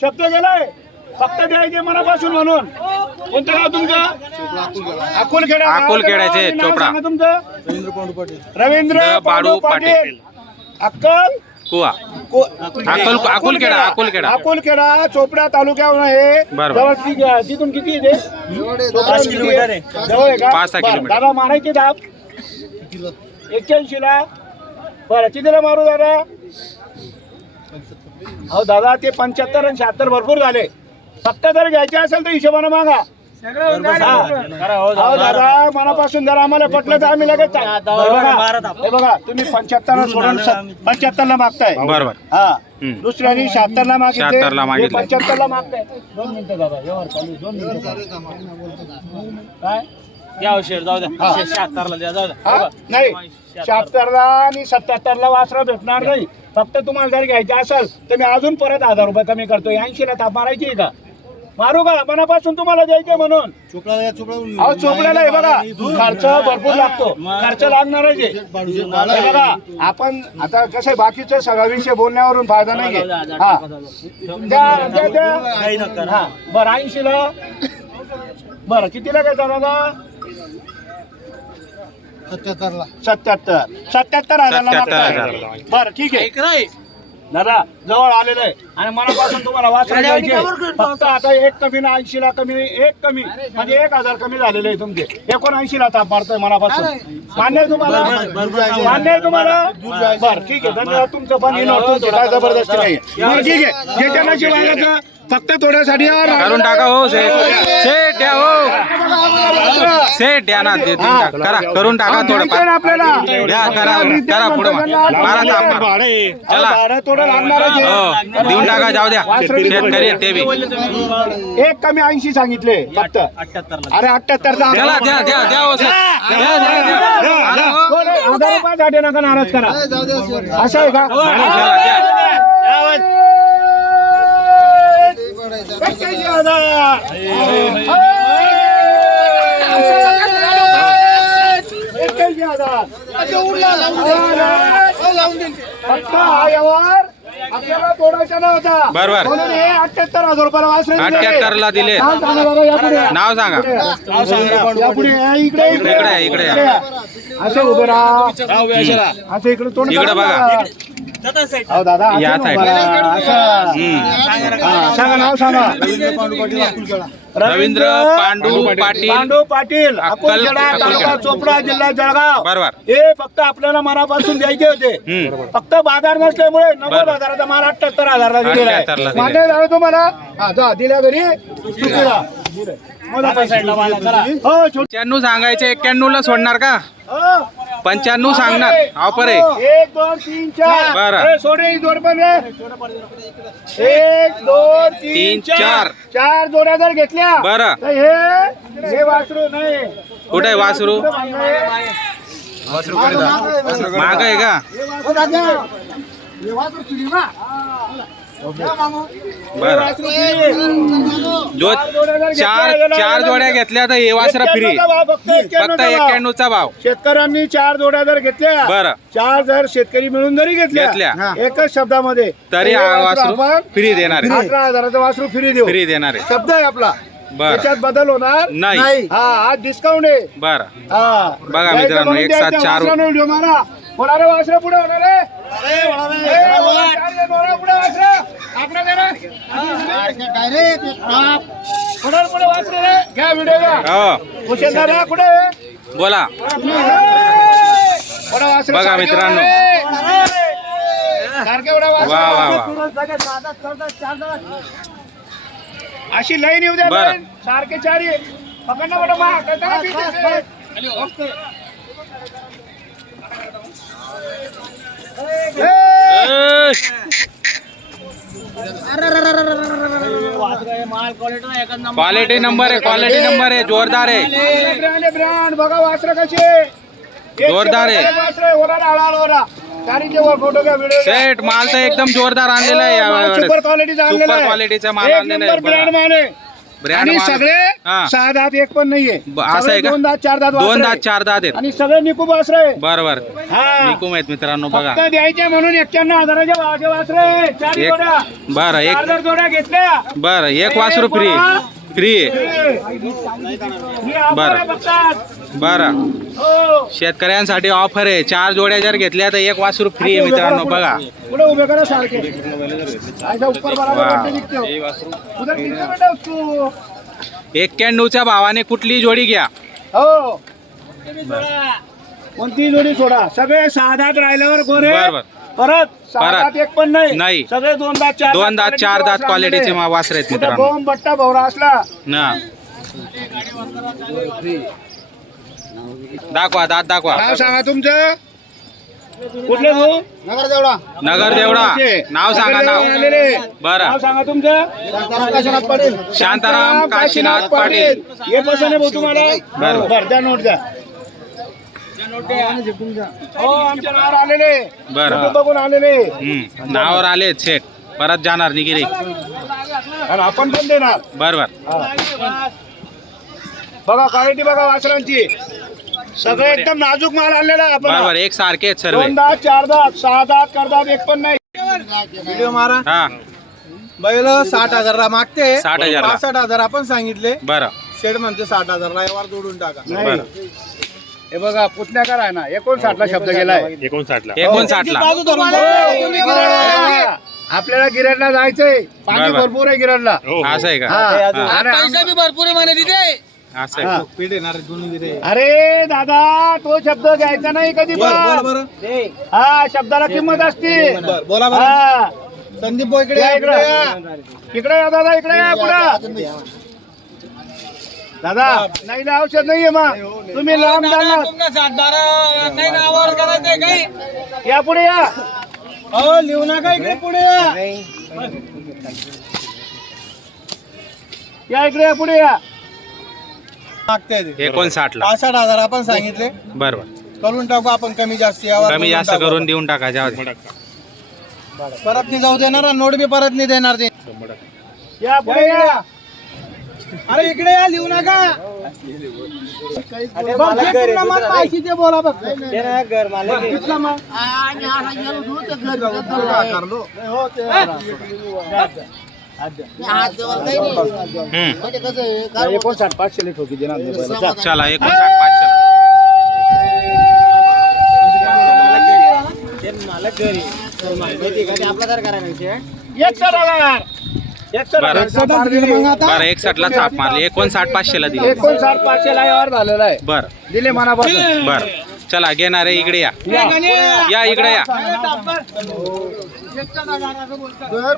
शब्द गेलाय. फक्त द्यायचे मनापासून म्हणून. कोणतं गाव तुमचं? अकोलखेडा अकोलखेड्याचे, नाव चोपडा. तुमचं. रवींद्र पांडू पाटील. रवींद्र बाळू पांडू पाटील. अक्कल? कुवा. को- अकोल अकोलखेडा अकोलखेडा अकोलखेडा चोपडा तालुक्यावर आहे. बरोबर. जवळ तिथून किती आहे ते? चोपडा किती आहे? जवळ आहे का? पाच सहा बरं, किलोमीटर. दादा मारायचे दाब. एक्क्याऐंशी ला बरं कितीला मारू दादा? अहो दादा ते पंच्याहत्तर आणि शहात्तर भरपूर झाले. फक्त जर घ्यायचे असेल तर हिशोबानं मागा. हा. अहो दादा मनापासून जर आम्हाला पटलं तर आम्ही लगेच हे बघा. हे बघा, तुम्ही पंच्याहत्तर सोडून पंच्याहत्तर ला मागताय. बरोबर. हा. हम्म. दुसऱ्यानी शहात्तर ला मागितले. 76 ला मागितले. पंच्याहत्तर ला मागताय. दोन मिनिटं दादा व्यवहार चालू आहे, दोन मिनिटं काय? या शेर जाऊ द्या. हा. शहात्तरला द्या जाऊ द्या. हा? नाही. शहात्तर ला आणि सत्याहत्तर ला वासरा भेटणार नाही. फक्त तुम्हाला जर घ्यायचे असेल तर मी अजून परत हजार रुपये कमी करतो ऐंशी ला ताप मारायची का? मारू का? मनापासून तुम्हाला द्यायचे म्हणून. अहो चोपड्याला हे बघा खर्च भरपूर लागतो. खर्च लागणारच आहे. हे बघा आपण आता कसं आहे, बाकीचं सगळा विषय बोलण्यावरून फायदा नाही आहे. हा. द्या, द्या, द्या. हा बरं ऐंशी ला बरं कितीला काय दादा? सत्याहत्तर ला सत्याहत्तर. सत्याहत्तर हजारला 77 मागताय. हजारला. बरं ठीक आहे. दादा जवळ आलेलं आहे. आणि मनापासून तुम्हाला वाचन द्यायचे फक्त आता एक कमी ना ऐंशी ला कमी एक कमी. म्हणजे एक हजार कमी झालेले आहे तुमचे. एकोणऐंशी ला ताप मारतोय मनापासून. मान्य आहे तुम्हाला? मान्य आहे तुम्हाला? बरं ठीक आहे. धन्यवाद. तुमचं पण इन तुमचं. काय जबरदस्ती नाही. बरं ठीक आहे. ज्याच्या नशीब आलं फक्त थोड्यासाठी या. करून टाका हो सेठ सेठ द्या हो. सेठ द्या ना ते देऊन टाका. करा करून टाका हा, थोडं आपल्याला? द्या करा. करा पुढे. मारा ताप मारा. चला. हो. देऊन टाका जाऊ द्या. शेतकरी आहेत ते बी. एक कमी ऐंशी सांगितले फक्त. अरे अठ्याहत्तर द्या द्या द्या द्या हो सेठ. द्या द्या द्या. आला? हो. हजार रुपयासाठी नका नाराज करा. असं आहे का? द्या, द्या. एक्क्याऐंशी हजार. एक्क्याऐंशी हजार. फक्त हा व्यवहार आपल्याला तोडायचा नव्हता बरोबर. म्हणून हे अठ्याहत्तर हजार रुपयाला वासरे दिले. 78 ला दिले. नाव सांगा दादा, यापुढे या. नाव सांगा यापुढे या, इकडे इकडे इकडे या, इकडे या. या. असं उभं राहा असं इकडे तोंड इकडे करा बघा. अहो दादा असं या उभं side. राहा. असं. हम्म. हा, सांगा नाव सांगा रवींद्र पांडू पाटील पांडू पाटील पांडू पाटील अक्कल- अकोलखेडा तालुका. चोपडा जिल्हा जळगाव बरोबर हे फक्त आपल्याला मनापासून द्यायचे होते हम्म. फक्त बाजार नसल्यामुळे नव्वद बरोबर. हजाराचा माल अठ्याहत्तर हजारला दिलेला 78 ला आहे दिले. मान्य झालं तुम्हाला हा जा दिल्या घरी चुकीला. हो छोटी सांगायचे एक्क्याण्णव ला सोडणार का हो. पंच्याण्णव सांगणार. ऑफर आहे एक दोन तीन चार. बरं. ए, सोडे ही जोड पण रे. एक दोन तीन तीन, चार. चार. चार जोड्या जर घेतल्या. बरं. तर हे हे वासरू नाही. कुठे आहे वासरू? माग आहे? का? हो, दादा. हे वासरू किती ना? हे बरं? जो चार चार जोड्या घेतल्या तर हे वासरा फ्री फक्त फक्त एक्क्याण्णवचा भाव. शेतकऱ्यांनी चार जोड्या जर घेतल्या बरं. चार जर शेतकरी मिळून जरी घेतल्या. एकच शब्दामध्ये तरी हे वासरू फ्री देणार आहे अठरा हजाराचं वासरू फ्री देऊ फ्री देणार आहे शब्द आहे आपला बरं. त्याच्यात बदल होणार नाही. हा आज डिस्काउंट आहे बर हा बघा मित्रांनो, एक साथ द्यायचं. चार- वासरानं मारा होणारे वासरं पुढे होणार होणार पुढे वासरं. आपलं दे रे. होणार पुढे वासरं रे. घ्या व्हिडिओ घ्या हो पुढे बोला बघा मित्रांनो. होणार आहे. सारखे पुढे वासरं. वा वा वा अशी लाईन येऊ द्या. सारखे चारी पकड ना बरं मा. कसा बी दिसते. ए, ए, क्वालिटी नंबर आहे क्वालिटी नंबर आहे जोरदार आहे ब्रँड आहे, ब्रँड बघा वासरं. एकशे जोरदार आहे. ओरा. सेट माल तर एकदम जोरदार आणलेला आहे हो, सुपर क्वालिटीचा माल आणलेला आहे ब्रँड आणि. सगळे हा. सहा दात एक पण नाहीये. ब- असं सगळे आहे का? दोन दात चार दात दोन दात. चार दात आहेत. आणि सगळे निकूब वासरे बर बर हा. निकुम आहेत मित्रांनो बघा. फक्त द्यायचे म्हणून एक्क्याण्णव हजाराच्या भावाचे वासरे चार एक जोड्या. बरं एक जर जोड्या घेतल्या. बर एक वासरू फ्री फ्री बरं. बरं. हो. शेतकऱ्यांसाठी ऑफर आहे. चार जोड्या जर घेतल्या तर एक वासरू फ्री आहे मित्रांनो बघा. बराबर एक्क्याण्णवच्या भावाने कुठली जोडी घ्या. हो. कोणती जोडी सोडा. सगळे सहा दात राहिल्यावर गोरे. बरं, परत परत. एक पण नाही. नाही. सगळे दोन दात चार दोन दात चार दात क्वालिटीचे. मा- वासरं आहेत मित्रांनो. बोंब बट्टा भवरा असला. ना. दाखवा दात दाखवा. नाव सांगा तुमचं. कुठलं तू नगर देवळा नगर देवडा नाव सांगा नाव. बरं. नाव सांगा तुमचं. शांताराम काशीनाथ पाटील. शांताराम काशीनाथ पाटील. हे पसंत आहे भाऊ तुम्हाला? बरं. बरं द्या नोट द्या. हो आमच्या नावावर आलेले. बरं. बघून आलेले. हम्म. नावावर आले सेट परत जाणार निगिरी आणि आपण पण देणार. बर बर बघा क्वालिटी बघा वासरांची. सगळं एकदम नाजूक माल आणलेला आहे बर बर आपण एक सारखे आहेत सर्व. दोन दात चार दात सहा दात करदात एक पण नाही. व्हिडिओ मारा. हा. बैल साठ हजारला मागते. साठ हजारला. पासष्ट हजार आपण सांगितले. बरं. शेड म्हणते साठ हजारला व्यवहार जोडून टाका. नाही. बरं. हे बघा पुतण्याकर आहे ना एकोणसाठ ला शब्द गेलाय. एकोणसाठला. तुम्ही गिऱ्हाईकला जा. आपल्याला गिरणला जायचंय. पाणी. भरपूर आहे गिरणला असं आहे का? हा. हा. आम- भरपूर आहे म्हणे तिथे. असं आहे हा. अरे दादा तो शब्द घ्यायचा नाही कधी बोला पण. बरं. हा शब्दाला किंमत असते. बरं बोला बरं. हा. संदीप. इकडे या दादा इकडे या पुढं. दादा नाही ना औषध नाहीये मग तुम्ही लांब जाणार. या पुढे या. हो लिहू नका इकडे पुढे या. या इकडे या पुढे या. मागते ते. एकोणसाठला. पासष्ट हजार आपण सांगितले. बर बर करून टाकू आपण कमी जास्त यावर. कमी जास्त करून देऊन टाका जाऊ दे. परत नाही जाऊ देणार आणि नोट बी परत नाही देणार ते. या पुढे या. अरे इकडे या लिहू नका पाहिजे ते बोला बघ कितला मग? करलो. हम्म. एकोणसाठ पाचशे लिट होती देणार. चला एकोणसाठ पाचशे एकसठ हजार एकसठ बरं. हजार चाप दिली. बरं. एकसाठला चाप मारली. एकोणसाठ पाचशेला दिली. एकोणसाठ पाचशे ला व्यवहार झालेला आहे. बर. दिले मनापासून. बर. चला घेणारे इकडे या. या. इकडे या. हजार